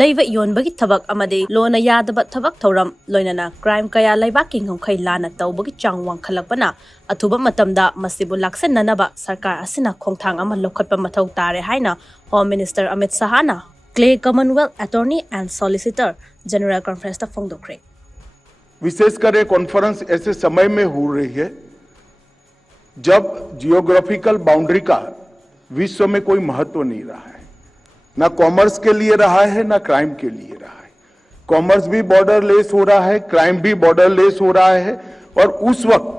ꯂꯩꯕ ꯌꯣꯟꯕꯒꯤ ꯊꯕꯛ ꯑꯃꯗꯤ ꯂꯣꯟꯅ ꯌꯥꯗꯕ ꯊꯕꯛ ꯊꯧꯔꯝ ꯂꯣꯏꯅꯅ ꯀ꯭ꯔꯥꯏꯝ ꯀꯌꯥ ꯂꯩꯕꯥꯛꯀꯤ ꯉꯝꯈꯩ ꯂꯥꯟꯅ ꯇꯧꯕꯒꯤ ꯆꯥꯡ ꯋꯥꯡꯈꯠꯂꯛꯄꯅ ꯑꯊꯨꯕ ꯃꯇꯝꯗ ꯃꯁꯤꯕꯨ ꯂꯥꯛꯁꯤꯟꯅꯅꯕ ꯁꯔꯀꯥꯔ ꯑꯁꯤꯅ ꯈꯣꯡꯊꯥꯡ ꯑꯃ ꯂꯧꯈꯠꯄ ꯃꯊꯧ ꯇꯥꯔꯦ ꯍꯥꯏꯅ home minister Amit शाहना clay Commonwealth attorney and solicitor general conference ता फोंदोखरे। विशेषकर ये कॉन्फ्रेंस ऐसे समय में हो रही है जब जियोग्राफिकल बाउंड्री का विश्व में कोई महत्व नहीं रहा है, ना कॉमर्स के लिए रहा है ना क्राइम के लिए रहा है। कॉमर्स भी बॉर्डरलेस हो रहा है, क्राइम भी बॉर्डरलेस हो रहा है और उस वक्त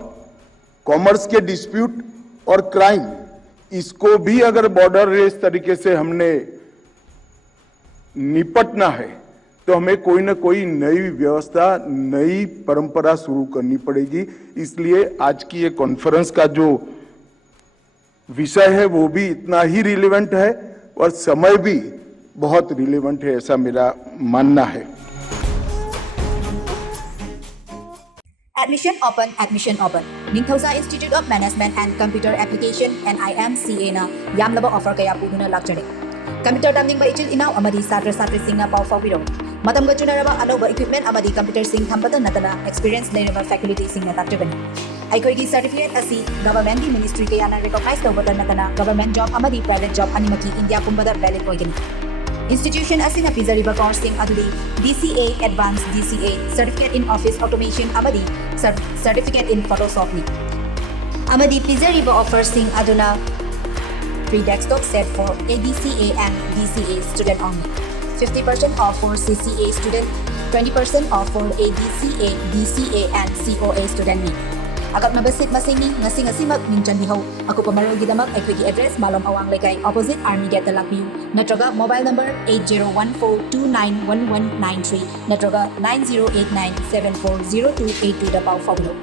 कॉमर्स के डिस्प्यूट और क्राइम इसको भी अगर बॉर्डरलेस तरीके से हमने निपटना है तो हमें कोई ना कोई नई व्यवस्था, नई परंपरा शुरू करनी पड़ेगी। इसलिए आज की ये कॉन्फ्रेंस का जो विषय है वो भी इतना ही रिलेवेंट है और समय भी बहुत रिलेवेंट है, ऐसा मेरा मानना है। Admission open. Ningthauza Institute of Management and Computer Application NIMCA na yamlaba offer kaya puduna lakjare. Computer tamning ba ichil inaw amadi satra singna pau fawiro. Matam ga chunaraba aloba equipment amadi computer sing thambada natana experience learner faculty singna takjabani. Aikoigi certificate asi government di ministry kaya na recognize tawbada natana government job amadi private job animaki India pumbada valid oigani. Institution asina pizariba course sing adudi DCA Advanced DCA Certificate in Office Automation amadi Certificate in Photoshop ni. Amadi pizariba offer sing aduna free desktop set for ADCA and DCA student only. 50% off for CCA student, 20% off for ADCA, DCA and COA student ni. Agap mabasit masing ni ngasi mag minjan bihaw. Ako pamaril gidamak ay kwigi address Malom Awang Lekay opposite Army Gate Lakview. Natraga mobile number 8014291193. Natraga 9089740282 Dabao Fawilo.